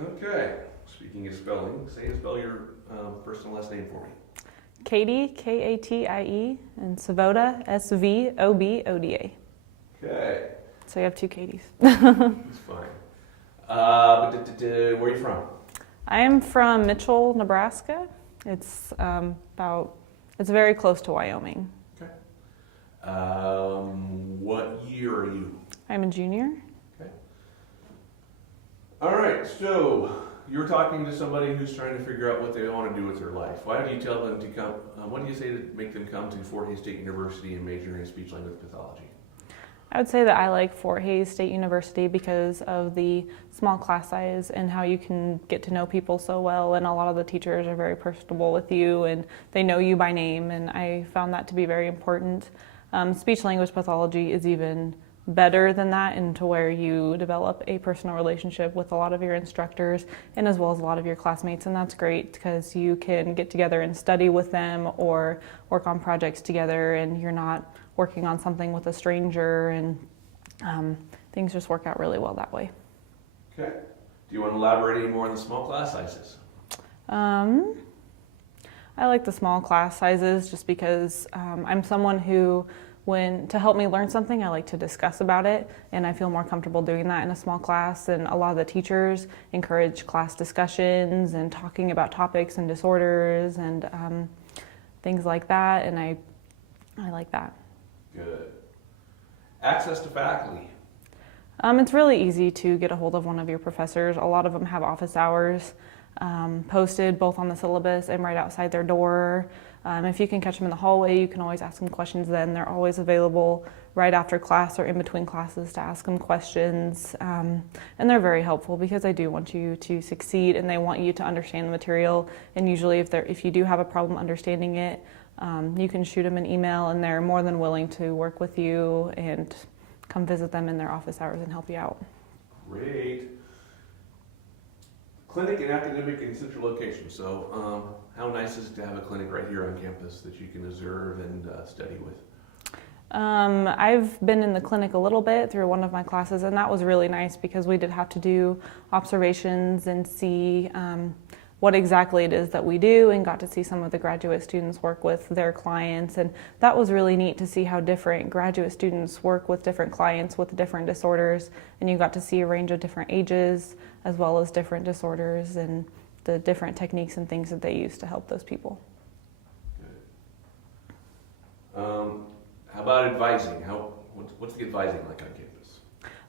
Okay. Speaking of spelling, say and spell your first and last name for me. Katie, Katie, and Svboda, Svoboda. Okay. So you have two Katies. That's fine. Where are you from? I am from Mitchell, Nebraska. It's it's very close to Wyoming. Okay. What year are you? I'm a junior. Okay. All right. So you're talking to somebody who's trying to figure out what they want to do with their life. Why do you tell them to come? What do you say to make them come to Fort Hays State University and major in speech language pathology? I would say that I like Fort Hays State University because of the small class size and how you can get to know people so well, and a lot of the teachers are very personable with you and they know you by name, and I found that to be very important. Speech language pathology is even better than that, into where you develop a personal relationship with a lot of your instructors and as well as a lot of your classmates, and that's great because you can get together and study with them or work on projects together, and you're not working on something with a stranger, and things just work out really well that way. Okay. Do you want to elaborate any more on the small class sizes? I like the small class sizes just because I'm someone who, to help me learn something, I like to discuss about it, and I feel more comfortable doing that in a small class, and a lot of the teachers encourage class discussions and talking about topics and disorders and things like that, and I like that. Good. Access to faculty. It's really easy to get a hold of one of your professors. A lot of them have office hours posted both on the syllabus and right outside their door. If you can catch them in the hallway, you can always ask them questions then. They're always available right after class or in between classes to ask them questions. And they're very helpful because they do want you to succeed and they want you to understand the material. And usually if you do have a problem understanding it, you can shoot them an email and they're more than willing to work with you and come visit them in their office hours and help you out. Great. Clinic and academic in central location. So how nice is it to have a clinic right here on campus that you can observe and study with? I've been in the clinic a little bit through one of my classes, and that was really nice because we did have to do observations and see what exactly it is that we do, and got to see some of the graduate students work with their clients, and that was really neat to see how different graduate students work with different clients with different disorders, and you got to see a range of different ages as well as different disorders and the different techniques and things that they use to help those people. Good. How about advising? What's the advising like on campus?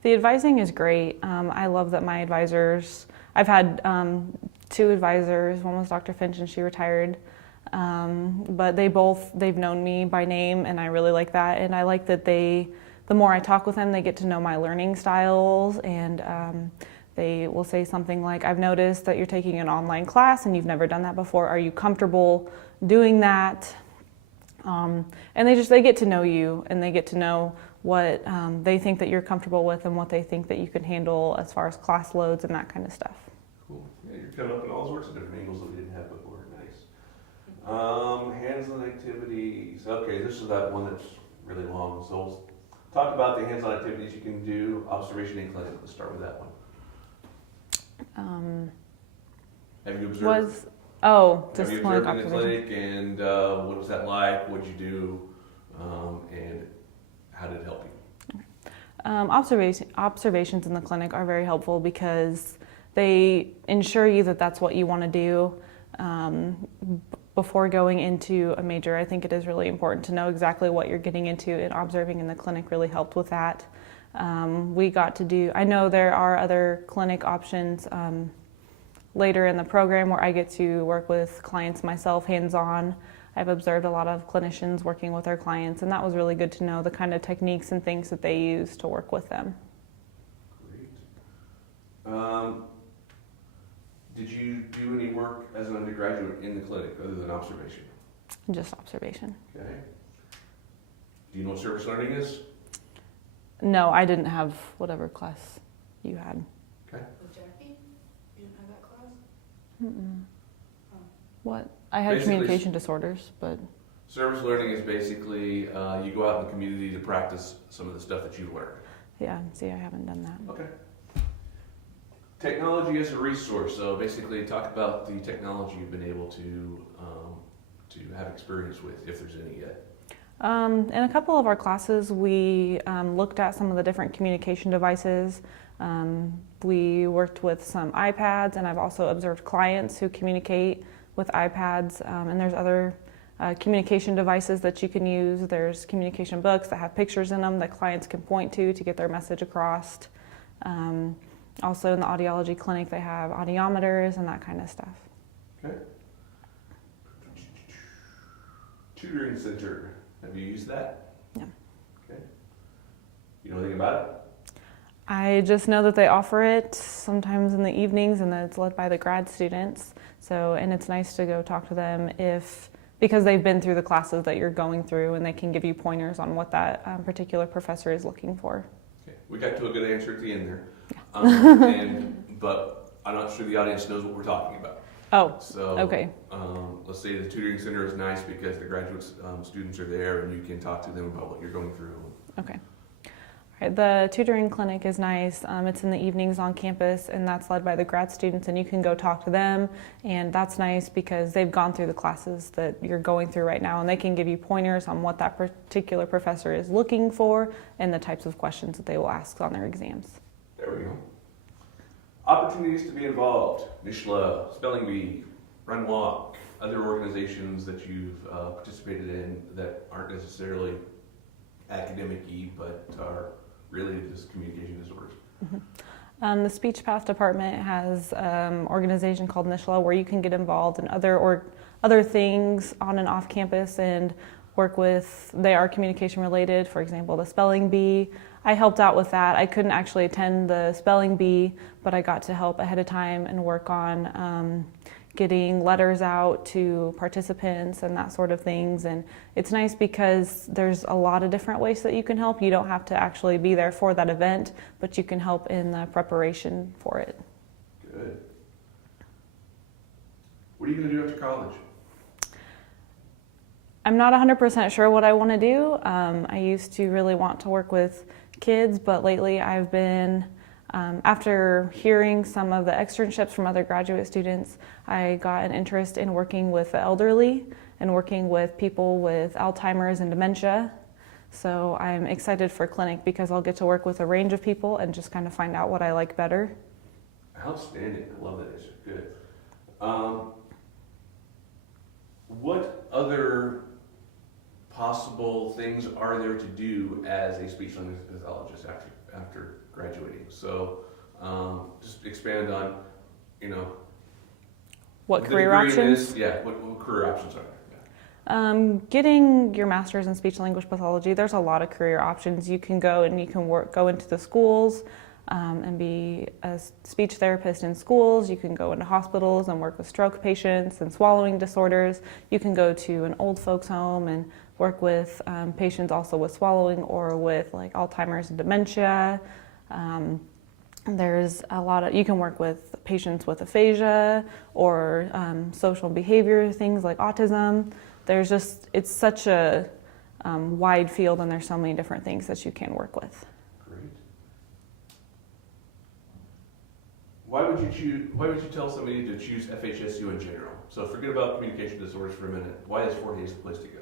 The advising is great. I love that my advisors, I've had two advisors. One was Dr. Finch and she retired, but they've known me by name, and I really like that. And I like that the more I talk with them, they get to know my learning styles, and they will say something like, I've noticed that you're taking an online class and you've never done that before. Are you comfortable doing that? And they get to know you, and they get to know what they think that you're comfortable with and what they think that you can handle as far as class loads and that kind of stuff. Cool. Yeah, you're coming up in all sorts of different angles that we didn't have before. Nice. Hands-on activities. Okay, this is that one that's really long. So we'll talk about the hands-on activities you can do. Observation in clinic. Let's start with that one. Have you observed? Just have you clinic observed in the observation. clinic, and what was that like? What did you do, and how did it help you? Observations in the clinic are very helpful because they ensure you that that's what you want to do. Before going into a major, I think it is really important to know exactly what you're getting into, and observing in the clinic really helped with that. I know there are other clinic options later in the program where I get to work with clients myself hands-on. I've observed a lot of clinicians working with their clients, and that was really good to know the kind of techniques and things that they use to work with them. Great. Did you do any work as an undergraduate in the clinic other than observation? Just observation. Okay. Do you know what service learning is? No, I didn't have whatever class you had. Okay. With Jackie? You didn't have that class? Mm-mm. Oh. What? I had Basically, communication disorders, but... Service learning is basically you go out in the community to practice some of the stuff that you learned. Yeah, see, I haven't done that. Okay. Technology as a resource. So basically, talk about the technology you've been able to have experience with, if there's any yet. In a couple of our classes, we looked at some of the different communication devices. We worked with some iPads, and I've also observed clients who communicate with iPads. And there's other communication devices that you can use. There's communication books that have pictures in them that clients can point to get their message across. Also in the audiology clinic, they have audiometers and that kind of stuff. Okay. Tutoring center. Have you used that? Yeah. Okay. You know anything about it? I just know that they offer it sometimes in the evenings, and that it's led by the grad students. So, and it's nice to go talk to them because they've been through the classes that you're going through, and they can give you pointers on what that particular professor is looking for. Okay. We got to a good answer at the end there. Yeah. But I'm not sure the audience knows what we're talking about. Oh, So, okay. Let's say the tutoring center is nice because the graduate students are there and you can talk to them about what you're going through. Okay. All right. The tutoring clinic is nice. It's in the evenings on campus, and that's led by the grad students, and you can go talk to them. And that's nice because they've gone through the classes that you're going through right now, and they can give you pointers on what that particular professor is looking for and the types of questions that they will ask on their exams. There we go. Opportunities to be involved. NISHLA, Spelling Bee, Run Walk, other organizations that you've participated in that aren't necessarily academic-y, but are related to communication disorders. Mm-hmm. The speech path department has an organization called NISHLA where you can get involved in other things on and off campus and work with. They are communication related. For example, the Spelling Bee. I helped out with that. I couldn't actually attend the Spelling Bee, but I got to help ahead of time and work on getting letters out to participants and that sort of things. And it's nice because there's a lot of different ways that you can help. You don't have to actually be there for that event, but you can help in the preparation for it. Good. What are you going to do after college? I'm not 100% sure what I want to do. I used to really want to work with kids, but lately I've been, after hearing some of the externships from other graduate students, I got an interest in working with the elderly and working with people with Alzheimer's and dementia. So I'm excited for clinic because I'll get to work with a range of people and just kind of find out what I like better. Outstanding. I love that answer. Good. What other possible things are there to do as a speech language pathologist after graduating? So just expand on, what the career degree options? is, what career options are there? Getting your master's in speech language pathology, there's a lot of career options. You can go and you can go into the schools and be a speech therapist in schools. You can go into hospitals and work with stroke patients and swallowing disorders. You can go to an old folks home and work with patients also with swallowing or with like Alzheimer's and dementia. There's a lot of, you can work with patients with aphasia or social behavior things like autism. There's just, it's such a wide field, and there's so many different things that you can work with. Great. Why would you tell somebody to choose FHSU in general? So forget about communication disorders for a minute. Why is Fort Hays the place to go?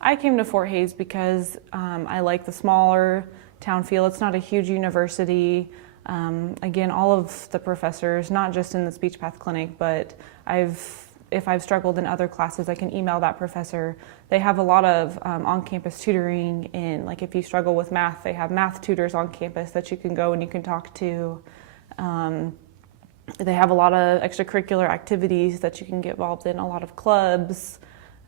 I came to Fort Hays because I like the smaller town feel. It's not a huge university. Again, all of the professors, not just in the speech path clinic, but if I've struggled in other classes, I can email that professor. They have a lot of on-campus tutoring in, like if you struggle with math, they have math tutors on campus that you can go and you can talk to. They have a lot of extracurricular activities that you can get involved in, a lot of clubs.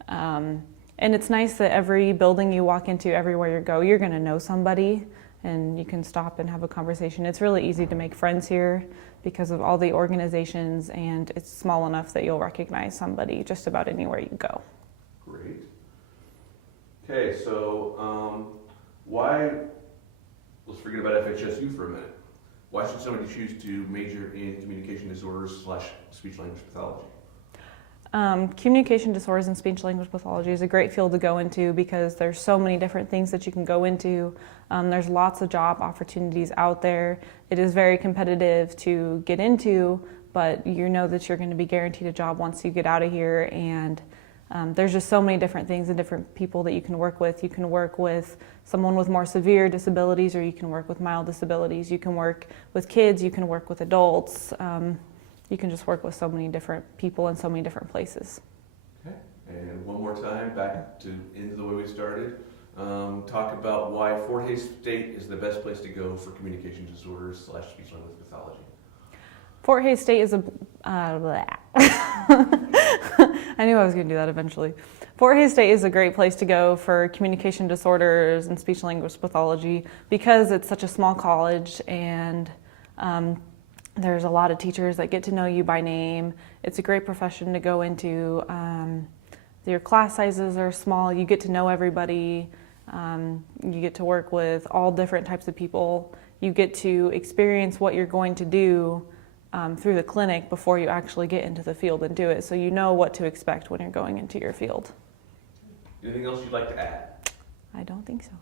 And it's nice that every building you walk into, everywhere you go, you're going to know somebody and you can stop and have a conversation. It's really easy to make friends here because of all the organizations, and it's small enough that you'll recognize somebody just about anywhere you go. Great. Okay, so let's forget about FHSU for a minute. Why should somebody choose to major in communication disorders / speech language pathology? Communication disorders and speech language pathology is a great field to go into because there's so many different things that you can go into. There's lots of job opportunities out there. It is very competitive to get into, but you know that you're going to be guaranteed a job once you get out of here. And there's just so many different things and different people that you can work with. You can work with someone with more severe disabilities, or you can work with mild disabilities. You can work with kids, you can work with adults. You can just work with so many different people in so many different places. Okay, and one more time, back to into the way we started. Talk about why Fort Hays State is the best place to go for communication disorders / speech language pathology. Fort Hays State is a... I knew I was going to do that eventually. Fort Hays State is a great place to go for communication disorders and speech language pathology because it's such a small college, and there's a lot of teachers that get to know you by name. It's a great profession to go into. Your class sizes are small. You get to know everybody. You get to work with all different types of people. You get to experience what you're going to do through the clinic before you actually get into the field and do it. So you know what to expect when you're going into your field. Anything else you'd like to add? I don't think so.